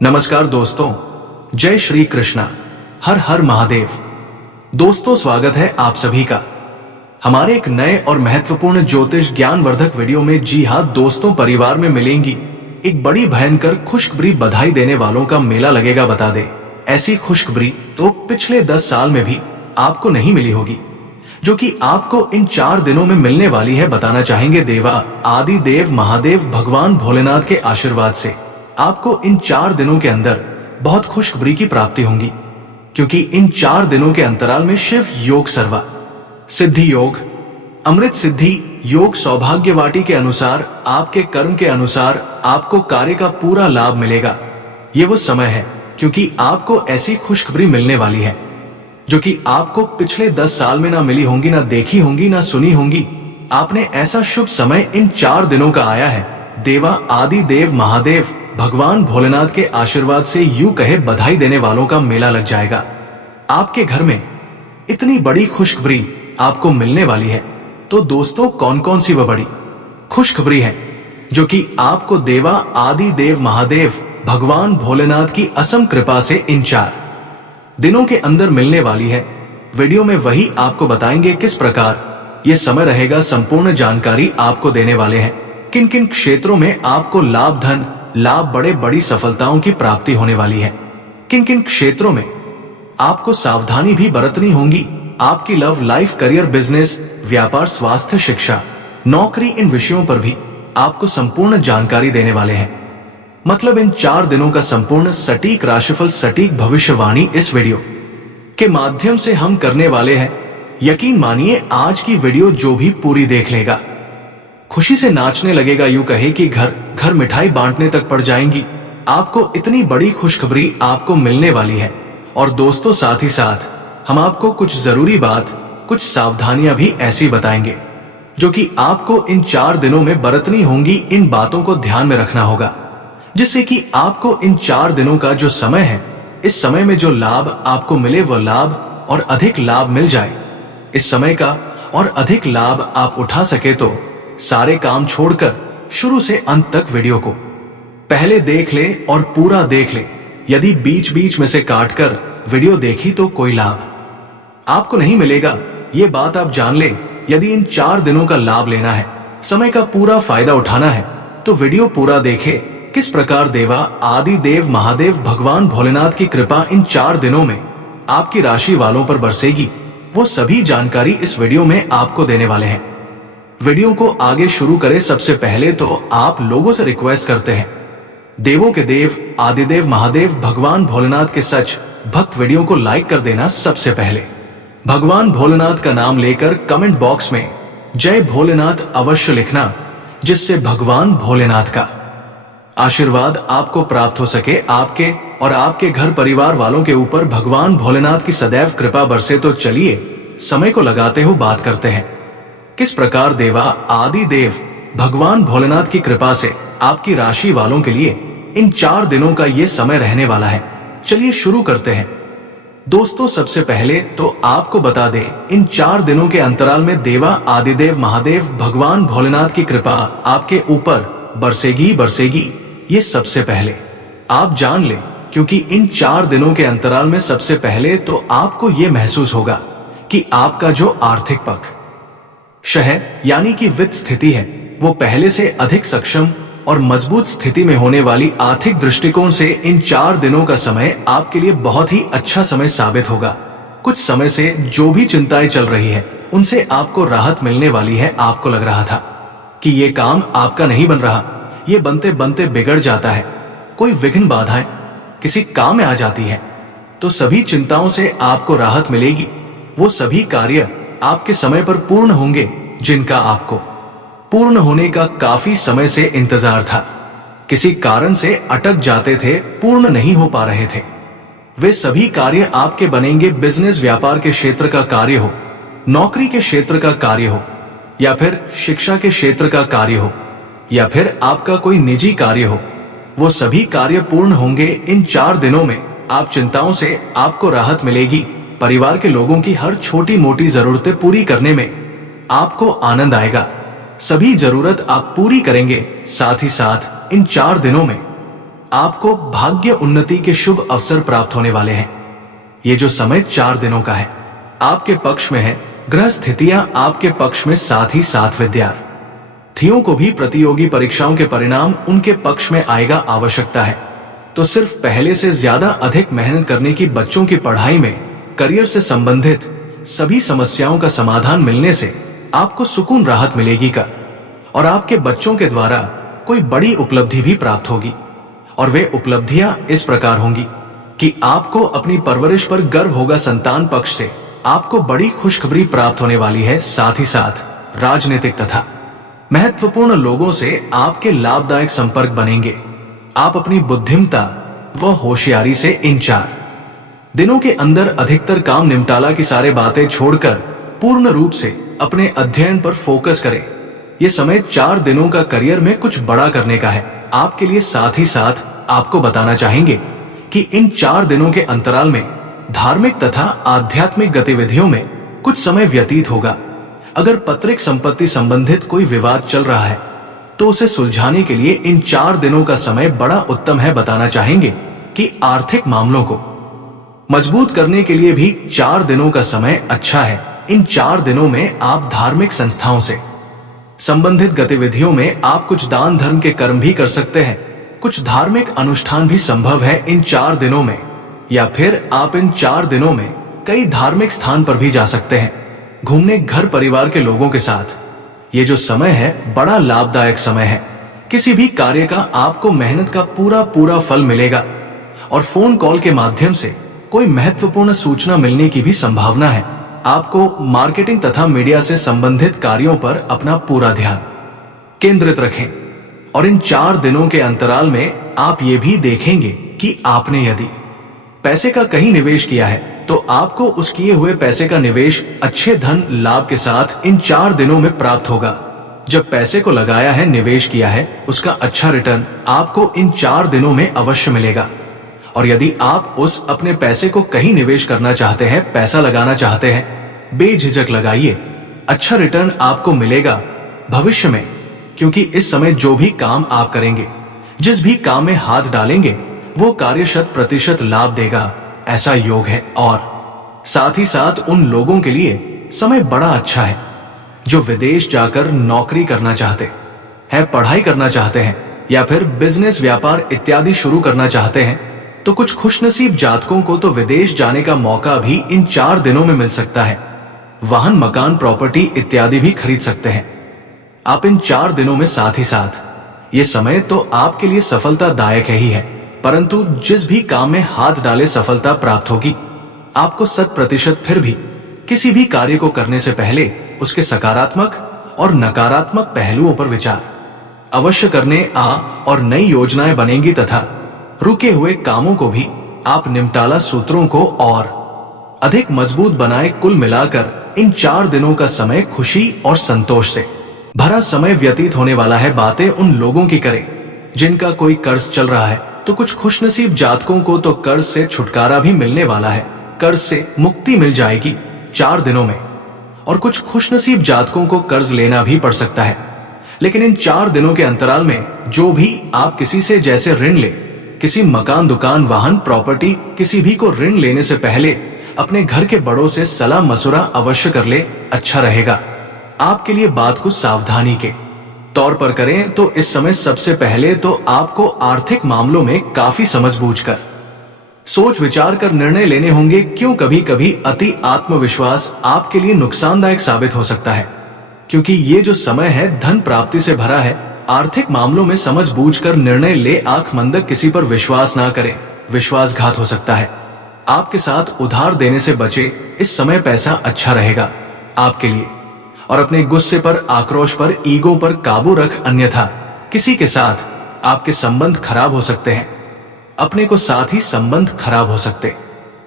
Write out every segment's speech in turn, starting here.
नमस्कार दोस्तों, जय श्री कृष्णा, हर हर महादेव। दोस्तों, स्वागत है आप सभी का हमारे एक नए और महत्वपूर्ण ज्योतिष ज्ञानवर्धक वीडियो में। जी हाँ दोस्तों, परिवार में मिलेंगी एक बड़ी भयंकर खुशखबरी, बधाई देने वालों का मेला लगेगा। बता दे, ऐसी खुशखबरी तो पिछले 10 साल में भी आपको नहीं मिली होगी, जो कि आपको इन 4 दिनों में मिलने वाली है। बताना चाहेंगे देवा आदि देव महादेव भगवान भोलेनाथ के आशीर्वाद से आपको इन 4 दिनों के अंदर बहुत खुशखबरी की प्राप्ति होगी, क्योंकि इन 4 दिनों के अंतराल में शिव योग, सर्वा सिद्धि योग, अमृत सिद्धि योग, सौभाग्यवाटी के अनुसार आपके कर्म के अनुसार आपको कार्य का पूरा लाभ मिलेगा। ये वो समय है क्योंकि आपको ऐसी खुशखबरी मिलने वाली है जो कि आपको पिछले 10 साल में ना मिली होंगी, ना देखी होंगी, ना सुनी होंगी। आपने ऐसा शुभ समय इन 4 दिनों का आया है। देवा आदि देव महादेव भगवान भोलेनाथ के आशीर्वाद से यूं कहे बधाई देने वालों का मेला लग जाएगा। आपके घर में इतनी बड़ी खुशखबरी आपको मिलने वाली है। तो दोस्तों, कौन कौन सी वह बड़ी खुशखबरी है जो कि आपको देवा आदि देव महादेव भगवान भोलेनाथ की असम कृपा से इन 4 दिनों के अंदर मिलने वाली है, वीडियो में वही आपको बताएंगे। किस प्रकार यह समय रहेगा, संपूर्ण जानकारी आपको देने वाले हैं। किन किन क्षेत्रों में आपको लाभ, धन लाभ, बड़े बड़ी सफलताओं की प्राप्ति होने वाली है। किन किन क्षेत्रों में आपको सावधानी भी बरतनी होगी। आपकी लव लाइफ, करियर, बिजनेस, व्यापार, स्वास्थ्य, शिक्षा, नौकरी, इन विषयों पर भी आपको संपूर्ण जानकारी देने वाले हैं। मतलब इन 4 दिनों का संपूर्ण सटीक राशिफल, सटीक भविष्यवाणी इस वीडियो के माध्यम से हम करने वाले हैं। यकीन मानिए, आज की वीडियो जो भी पूरी देख लेगा खुशी से नाचने लगेगा। यूं कहे कि घर घर मिठाई बांटने तक पड़ जाएंगी। आपको इतनी बड़ी खुशखबरी आपको मिलने वाली है। और दोस्तों, साथ ही साथ हम आपको कुछ जरूरी बात, कुछ सावधानियां भी ऐसी बताएंगे जो कि आपको इन 4 दिनों में बरतनी होंगी। इन बातों को ध्यान में रखना होगा, जिससे कि आपको इन 4 दिनों का जो समय है, इस समय में जो लाभ आपको मिले, वह लाभ और अधिक लाभ मिल जाए। इस समय का और अधिक लाभ आप उठा सके तो सारे काम छोड़कर शुरू से अंत तक वीडियो को पहले देख ले और पूरा देख ले। यदि बीच बीच में से काटकर वीडियो देखी तो कोई लाभ आपको नहीं मिलेगा, ये बात आप जान ले। यदि इन 4 दिनों का लाभ लेना है, समय का पूरा फायदा उठाना है, तो वीडियो पूरा देखे। किस प्रकार देवा आदि देव महादेव भगवान भोलेनाथ की कृपा इन 4 दिनों में आपकी राशि वालों पर बरसेगी, वो सभी जानकारी इस वीडियो में आपको देने वाले हैं। वीडियो को आगे शुरू करें सबसे पहले तो आप लोगों से रिक्वेस्ट करते हैं, देवों के देव आदिदेव महादेव भगवान भोलेनाथ के सच भक्त वीडियो को लाइक कर देना। सबसे पहले भगवान भोलेनाथ का नाम लेकर कमेंट बॉक्स में जय भोलेनाथ अवश्य लिखना, जिससे भगवान भोलेनाथ का आशीर्वाद आपको प्राप्त हो सके। आपके और आपके घर परिवार वालों के ऊपर भगवान भोलेनाथ की सदैव कृपा बरसे। तो चलिए समय को लगाते हुए बात करते हैं, किस प्रकार देवा आदि देव भगवान भोलेनाथ की कृपा से आपकी राशि वालों के लिए इन 4 दिनों का ये समय रहने वाला है। चलिए शुरू करते हैं। दोस्तों, सबसे पहले तो आपको बता दें, इन 4 दिनों के अंतराल में देवा आदिदेव महादेव भगवान भोलेनाथ की कृपा आपके ऊपर बरसेगी बरसेगी। ये सबसे पहले आप जान लें, क्योंकि इन 4 दिनों के अंतराल में सबसे पहले तो आपको ये महसूस होगा कि आपका जो आर्थिक पक्ष है, यानी कि वित्त स्थिति है, वो पहले से अधिक सक्षम और मजबूत स्थिति में होने वाली। आर्थिक दृष्टिकोण से इन 4 दिनों का समय आपके लिए बहुत ही अच्छा समय साबित होगा। कुछ समय से जो भी चिंताएं चल रही है, उनसे आपको राहत मिलने वाली है। आपको लग रहा था कि ये काम आपका नहीं बन रहा, ये बनते बनते बिगड़ जाता है, कोई विघ्न बाधाएं किसी काम में आ जाती है, तो सभी चिंताओं से आपको राहत मिलेगी। वो सभी कार्य आपके समय पर पूर्ण होंगे जिनका आपको पूर्ण होने का काफी समय से इंतजार था। किसी कारण से अटक जाते थे, पूर्ण नहीं हो पा रहे थे, वे सभी कार्य आपके बनेंगे। बिजनेस, व्यापार के क्षेत्र का कार्य हो, नौकरी के क्षेत्र का कार्य हो, या फिर शिक्षा के क्षेत्र का कार्य हो, या फिर आपका कोई निजी कार्य हो, वो सभी कार्य पूर्ण होंगे। इन 4 दिनों में आप चिंताओं से आपको राहत मिलेगी। परिवार के लोगों की हर छोटी मोटी जरूरतें पूरी करने में आपको आनंद आएगा। सभी जरूरत आप पूरी करेंगे। साथ ही साथ इन 4 दिनों में आपको भाग्य उन्नति के शुभ अवसर प्राप्त होने वाले हैं। ये जो समय 4 दिनों का है आपके पक्ष में है। ग्रह स्थितियां आपके पक्ष में, साथ ही साथ विद्यार्थियों को भी प्रतियोगी परीक्षाओं के परिणाम उनके पक्ष में आएगा। आवश्यकता है तो सिर्फ पहले से ज्यादा अधिक मेहनत करने की। बच्चों की पढ़ाई में करियर से संबंधित सभी समस्याओं का समाधान मिलने से आपको सुकून राहत मिलेगी का, और आपके बच्चों के द्वारा कोई बड़ी उपलब्धि भी प्राप्त होगी। और वे उपलब्धियां इस प्रकार होंगी कि आपको अपनी परवरिश पर गर्व होगा। संतान पक्ष से आपको बड़ी खुशखबरी प्राप्त होने वाली है। साथ ही साथ राजनीतिक तथा महत्वपूर्ण लोगों से आपके लाभदायक संपर्क बनेंगे। आप अपनी बुद्धिमत्ता व होशियारी से इन 4 दिनों के अंदर अधिकतर काम निपटाला की सारे बातें छोड़कर पूर्ण रूप से अपने अध्ययन पर फोकस करें। ये समय 4 दिनों का करियर में कुछ बड़ा करने का है आपके लिए। साथ ही साथ आपको बताना चाहेंगे कि इन 4 दिनों के अंतराल में धार्मिक तथा आध्यात्मिक गतिविधियों में कुछ समय व्यतीत होगा। अगर पैतृक संपत्ति संबंधित कोई विवाद चल रहा है तो उसे सुलझाने के लिए इन 4 दिनों का समय बड़ा उत्तम है। बताना चाहेंगे कि आर्थिक मामलों को मजबूत करने के लिए भी 4 दिनों का समय अच्छा है। इन 4 दिनों में आप धार्मिक संस्थाओं से संबंधित गतिविधियों में आप कुछ दान धर्म के कर्म भी कर सकते हैं। कुछ धार्मिक अनुष्ठान भी संभव है इन 4 दिनों में, या फिर आप इन 4 दिनों में कई धार्मिक स्थान पर भी जा सकते हैं घूमने, घर परिवार के लोगों के साथ। ये जो समय है बड़ा लाभदायक समय है। किसी भी कार्य का आपको मेहनत का पूरा फल मिलेगा, और फोन कॉल के माध्यम से कोई महत्वपूर्ण सूचना मिलने की भी संभावना है। आपको मार्केटिंग तथा मीडिया से संबंधित कार्यों पर अपना पूरा ध्यान केंद्रित रखें। और इन 4 दिनों के अंतराल में आप ये भी देखेंगे कि आपने यदि पैसे का कहीं निवेश किया है तो आपको उस किए हुए पैसे का निवेश अच्छे धन लाभ के साथ इन 4 दिनों में प्राप्त होगा। जब पैसे को लगाया है, निवेश किया है, उसका अच्छा रिटर्न आपको इन 4 दिनों में अवश्य मिलेगा। और यदि आप उस अपने पैसे को कहीं निवेश करना चाहते हैं, पैसा लगाना चाहते हैं, बेझिझक लगाइए, अच्छा रिटर्न आपको मिलेगा भविष्य में। क्योंकि इस समय जो भी काम आप करेंगे, जिस भी काम में हाथ डालेंगे, वो कार्य 100% लाभ देगा, ऐसा योग है। और साथ ही साथ उन लोगों के लिए समय बड़ा अच्छा है जो विदेश जाकर नौकरी करना चाहते हैं, पढ़ाई करना चाहते हैं, या फिर बिजनेस व्यापार इत्यादि शुरू करना चाहते हैं। तो कुछ खुशनसीब जातकों को तो विदेश जाने का मौका भी इन 4 दिनों में मिल सकता है। वाहन, मकान, प्रॉपर्टी इत्यादि भी खरीद सकते हैं आप इन 4 दिनों में। साथ ही साथ ये समय तो आपके लिए सफलतादायक ही है, परंतु जिस भी काम में हाथ डाले सफलता प्राप्त होगी। आपको 100% फिर भी किसी भी कार्य को करने से पहले उसके सकारात्मक और नकारात्मक पहलुओं पर विचार अवश्य करने और नई योजनाएं बनेंगी तथा रुके हुए कामों को भी आप निपटाला सूत्रों को और अधिक मजबूत बनाए। कुल मिलाकर इन 4 दिनों का समय खुशी और संतोष से भरा समय व्यतीत होने वाला है। बातें उन लोगों की करें जिनका कोई कर्ज चल रहा है, तो कुछ खुशनसीब जातकों को तो कर्ज से छुटकारा भी मिलने वाला है। कर्ज से मुक्ति मिल जाएगी 4 दिनों में। और कुछ खुशनसीब जातकों को कर्ज लेना भी पड़ सकता है। लेकिन इन 4 दिनों के अंतराल में जो भी आप किसी से जैसे ऋण ले, किसी मकान, दुकान, वाहन, प्रॉपर्टी, किसी भी को ऋण लेने से पहले अपने घर के बड़ों से सलाह मशुरा अवश्य कर ले, अच्छा रहेगा आपके लिए। बात को सावधानी के तौर पर करें तो इस समय सबसे पहले तो आपको आर्थिक मामलों में काफी समझबूझकर सोच विचार कर निर्णय लेने होंगे। क्यों कभी कभी अति आत्मविश्वास आपके लिए नुकसानदायक साबित हो सकता है, क्योंकि ये जो समय है धन प्राप्ति से भरा है। आर्थिक मामलों में समझबूझकर निर्णय ले, आंख मंदक किसी पर विश्वास ना करें, विश्वासघात हो सकता है। आपके साथ उधार देने से बचे, इस समय पैसा अच्छा रहेगा आपके लिए। और अपने गुस्से पर, आक्रोश पर, ईगो पर काबू रख, अन्यथा किसी के साथ आपके संबंध खराब हो सकते हैं। अपने को साथ ही संबंध खराब हो सकते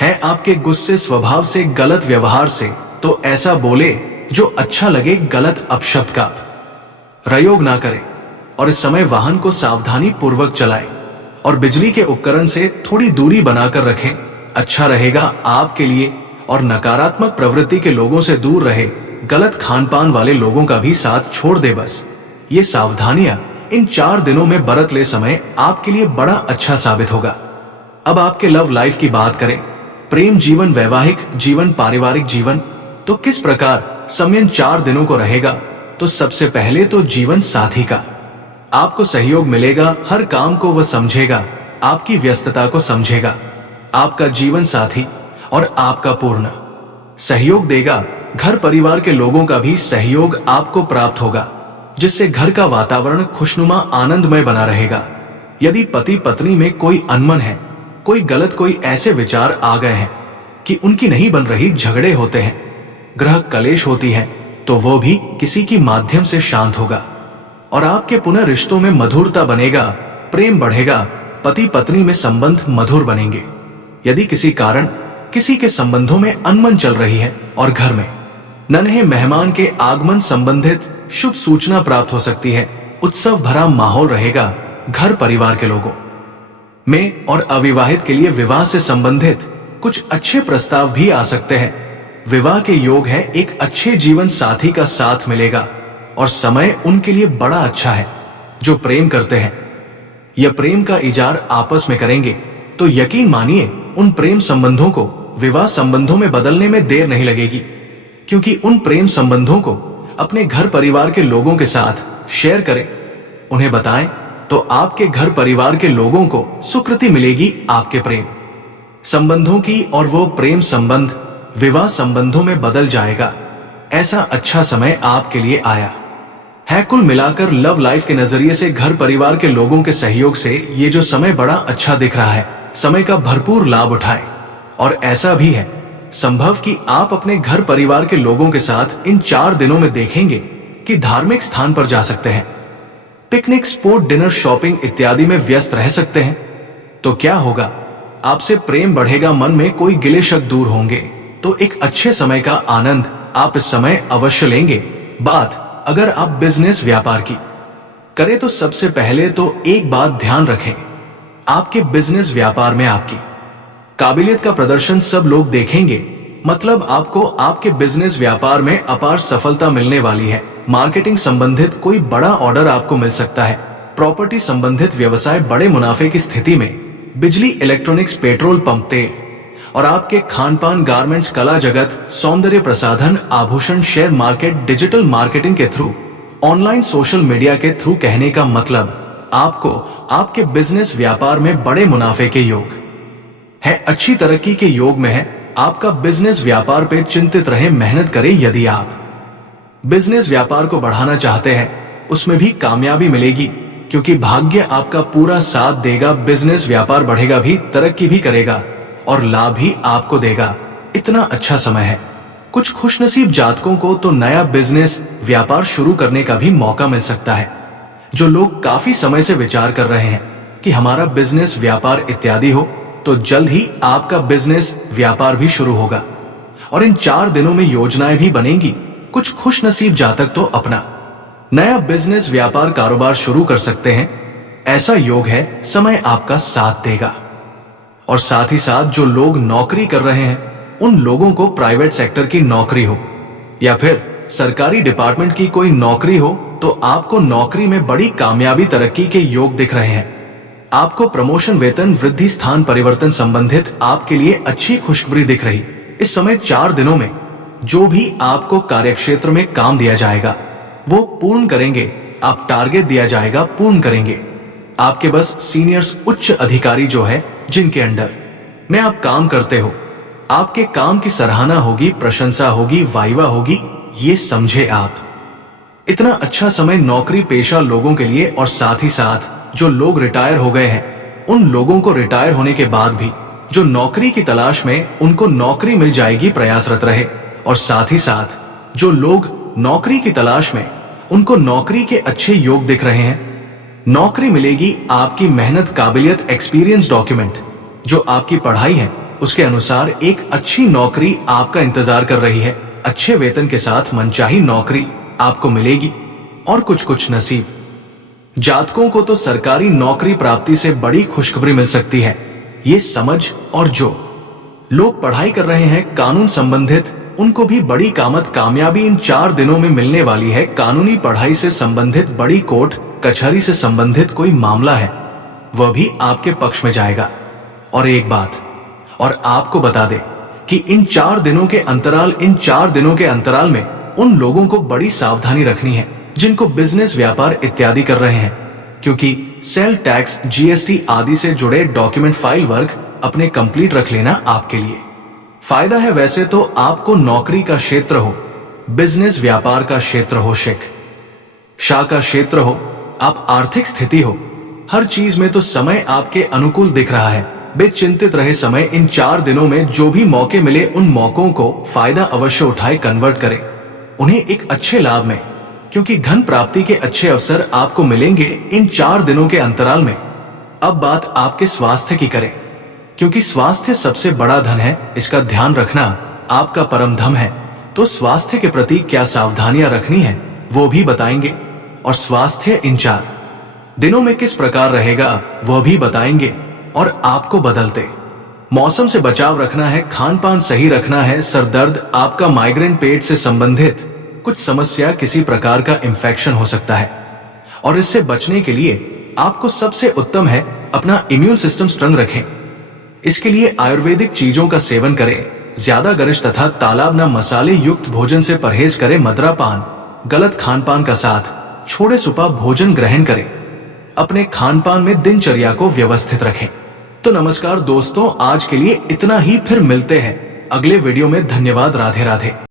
हैं आपके गुस्से, स्वभाव से, गलत व्यवहार से। तो ऐसा बोले जो अच्छा लगे, गलत अपशब्द का प्रयोग ना करें। और इस समय वाहन को सावधानी पूर्वक चलाएं और बिजली के उपकरण से थोड़ी दूरी बनाकर रखें, अच्छा रहेगा आपके लिए। और नकारात्मक प्रवृत्ति के लोगों से दूर रहे, गलत खान पान वाले लोगों का भी साथ छोड़ दे। बस ये सावधानियां इन 4 दिनों में बरत ले समय आपके लिए बड़ा अच्छा साबित होगा। अब आपके लव लाइफ की बात करें, प्रेम जीवन, वैवाहिक जीवन, पारिवारिक जीवन, तो किस प्रकार समय 4 दिनों को रहेगा। तो सबसे पहले तो जीवन साथी का आपको सहयोग मिलेगा, हर काम को वह समझेगा, आपकी व्यस्तता को समझेगा। आपका जीवन साथी और आपका पूर्ण सहयोग देगा। घर परिवार के लोगों का भी सहयोग आपको प्राप्त होगा, जिससे घर का वातावरण खुशनुमा आनंदमय बना रहेगा। यदि पति पत्नी में कोई अनमन है, कोई गलत, कोई ऐसे विचार आ गए हैं कि उनकी नहीं बन रही, झगड़े होते हैं, ग्रह कलेश होती है, तो वो भी किसी की माध्यम से शांत होगा और आपके पुनः रिश्तों में मधुरता बनेगा, प्रेम बढ़ेगा, पति पत्नी में संबंध मधुर बनेंगे। यदि किसी कारण किसी के संबंधों में अनमन चल रही है और घर में नन्हे मेहमान के आगमन संबंधित शुभ सूचना प्राप्त हो सकती है, उत्सव भरा माहौल रहेगा घर परिवार के लोगों में। और अविवाहित के लिए विवाह से संबंधित कुछ अच्छे प्रस्ताव भी आ सकते हैं। विवाह के योग है, एक अच्छे जीवन साथी का साथ मिलेगा और समय उनके लिए बड़ा अच्छा है। जो प्रेम करते हैं या प्रेम का इजार आपस में करेंगे, तो यकीन मानिए उन प्रेम संबंधों को विवाह संबंधों में बदलने में देर नहीं लगेगी, क्योंकि उन प्रेम संबंधों को अपने घर परिवार के लोगों के साथ शेयर करें, उन्हें बताएं, तो आपके घर परिवार के लोगों को सुकृति मिलेगी आपके प्रेम संबंधों की, और वो प्रेम संबंध विवाह संबंधों में बदल जाएगा। ऐसा अच्छा समय आपके लिए आया है। कुल मिलाकर लव लाइफ के नजरिए से घर परिवार के लोगों के सहयोग से ये जो समय बड़ा अच्छा दिख रहा है, समय का भरपूर लाभ उठाएं। और ऐसा भी है संभव कि आप अपने घर परिवार के लोगों के साथ इन 4 दिनों में देखेंगे कि धार्मिक स्थान पर जा सकते हैं, पिकनिक, स्पोर्ट, डिनर, शॉपिंग इत्यादि में व्यस्त रह सकते हैं। तो क्या होगा, आपसे प्रेम बढ़ेगा, मन में कोई गिले शक दूर होंगे। तो एक अच्छे समय का आनंद आप इस समय अवश्य लेंगे। बात अगर आप बिजनेस व्यापार की करें, तो सबसे पहले तो एक बात ध्यान रखें, आपके बिजनेस व्यापार में आपकी काबिलियत का प्रदर्शन सब लोग देखेंगे। मतलब आपको आपके बिजनेस व्यापार में अपार सफलता मिलने वाली है। मार्केटिंग संबंधित कोई बड़ा ऑर्डर आपको मिल सकता है। प्रॉपर्टी संबंधित व्यवसाय बड़े मुनाफे की स्थिति में। बिजली, इलेक्ट्रॉनिक्स, पेट्रोल पंप, तेल और आपके खान पान, गारमेंट्स, कला जगत, सौंदर्य प्रसाधन, आभूषण, शेयर मार्केट, डिजिटल मार्केटिंग के थ्रू, ऑनलाइन सोशल मीडिया के थ्रू। कहने का मतलब आपको आपके बिजनेस व्यापार में बड़े मुनाफे के योग है, अच्छी तरक्की के योग में है। आपका बिजनेस व्यापार पे चिंतित रहे, मेहनत करें। यदि आप बिजनेस व्यापार को बढ़ाना चाहते हैं, उसमें भी कामयाबी मिलेगी, क्योंकि भाग्य आपका पूरा साथ देगा। बिजनेस व्यापार बढ़ेगा भी, तरक्की भी करेगा और लाभ भी आपको देगा। इतना अच्छा समय है। कुछ खुशनसीब जातकों को तो नया बिजनेस व्यापार शुरू करने का भी मौका मिल सकता है। जो लोग काफी समय से विचार कर रहे हैं कि हमारा बिजनेस व्यापार इत्यादि हो, तो जल्द ही आपका बिजनेस व्यापार भी शुरू होगा और इन 4 दिनों में योजनाएं भी बनेंगी। कुछ खुशनसीब जातक तो अपना नया बिजनेस व्यापार कारोबार शुरू कर सकते हैं। ऐसा योग है, समय आपका साथ देगा। और साथ ही साथ जो लोग नौकरी कर रहे हैं, उन लोगों को प्राइवेट सेक्टर की नौकरी हो या फिर सरकारी डिपार्टमेंट की कोई नौकरी हो, तो आपको नौकरी में बड़ी कामयाबी, तरक्की के योग दिख रहे हैं। आपको प्रमोशन, वेतन वृद्धि, स्थान परिवर्तन संबंधित आपके लिए अच्छी खुशखबरी दिख रही। इस समय 4 दिनों में जो भी आपको कार्यक्षेत्र में काम दिया जाएगा, वो पूर्ण करेंगे। आप टारगेट दिया जाएगा, पूर्ण करेंगे। आपके बस सीनियर्स, उच्च अधिकारी जो है, जिनके अंडर में आप काम करते हो, आपके काम की सराहना होगी, प्रशंसा होगी, वाइवा होगी, ये समझे आप। इतना अच्छा समय नौकरी पेशा लोगों के लिए। और साथ ही साथ जो लोग रिटायर हो गए हैं, उन लोगों को रिटायर होने के बाद भी जो नौकरी की तलाश में, उनको नौकरी मिल जाएगी, प्रयासरत रहे। और साथ ही साथ जो लोग नौकरी की तलाश में, उनको नौकरी के अच्छे योग दिख रहे हैं। नौकरी मिलेगी, आपकी मेहनत, काबिलियत, एक्सपीरियंस, डॉक्यूमेंट, जो आपकी पढ़ाई है, उसके अनुसार एक अच्छी नौकरी आपका इंतजार कर रही है। अच्छे वेतन के साथ मनचाही नौकरी आपको मिलेगी। और कुछ नसीब जातकों को तो सरकारी नौकरी प्राप्ति से बड़ी खुशखबरी मिल सकती है, ये समझ। और जो लोग पढ़ाई कर रहे हैं कानून संबंधित, उनको भी बड़ी कामयाबी इन 4 दिनों में मिलने वाली है। कानूनी पढ़ाई से संबंधित बड़ी कोर्ट कचहरी से संबंधित कोई मामला है वह भी आपके पक्ष में जाएगा। और एक बात और आपको बता दे कि इन 4 दिनों के अंतराल में उन लोगों को बड़ी सावधानी रखनी है जिनको बिजनेस, व्यापार इत्यादि कर रहे हैं, क्योंकि सेल टैक्स, जीएसटी आदि से जुड़े डॉक्यूमेंट फाइल वर्क अपने कंप्लीट रख लेना आपके लिए फायदा है। वैसे तो आपको नौकरी का क्षेत्र हो, बिजनेस व्यापार का क्षेत्र हो, शाह का क्षेत्र हो, आप आर्थिक स्थिति हो, हर चीज में तो समय आपके अनुकूल दिख रहा है। बेचिंतित रहे समय इन 4 दिनों में जो भी मौके मिले उन मौकों को फायदा अवश्य उठाए, कन्वर्ट करें उन्हें एक अच्छे लाभ में, क्योंकि धन प्राप्ति के अच्छे अवसर आपको मिलेंगे इन 4 दिनों के अंतराल में। अब बात आपके स्वास्थ्य की करें, क्योंकि स्वास्थ्य सबसे बड़ा धन है, इसका ध्यान रखना आपका परम धर्म है। तो स्वास्थ्य के प्रति क्या सावधानियां रखनी है वो भी बताएंगे, और स्वास्थ्य इन 4 दिनों में किस प्रकार रहेगा वह भी बताएंगे। और आपको बदलते मौसम से बचाव रखना है, खान पान सही रखना है, सर दर्द, आपका माइग्रेन, पेट से संबंधित कुछ समस्या, किसी प्रकार का इंफेक्शन हो सकता है, और इससे बचने के लिए आपको सबसे उत्तम है अपना इम्यून सिस्टम स्ट्रांग रखें। इसके लिए आयुर्वेदिक चीजों का सेवन करें, ज्यादा गरिष्ठ तथा तालाब न मसाले युक्त भोजन से परहेज करें, मदिरा पान, गलत खान पान का साथ छोड़े, सुपा भोजन ग्रहण करें, अपने खान पान में दिनचर्या को व्यवस्थित रखें। तो नमस्कार दोस्तों, आज के लिए इतना ही, फिर मिलते हैं अगले वीडियो में। धन्यवाद, राधे राधे।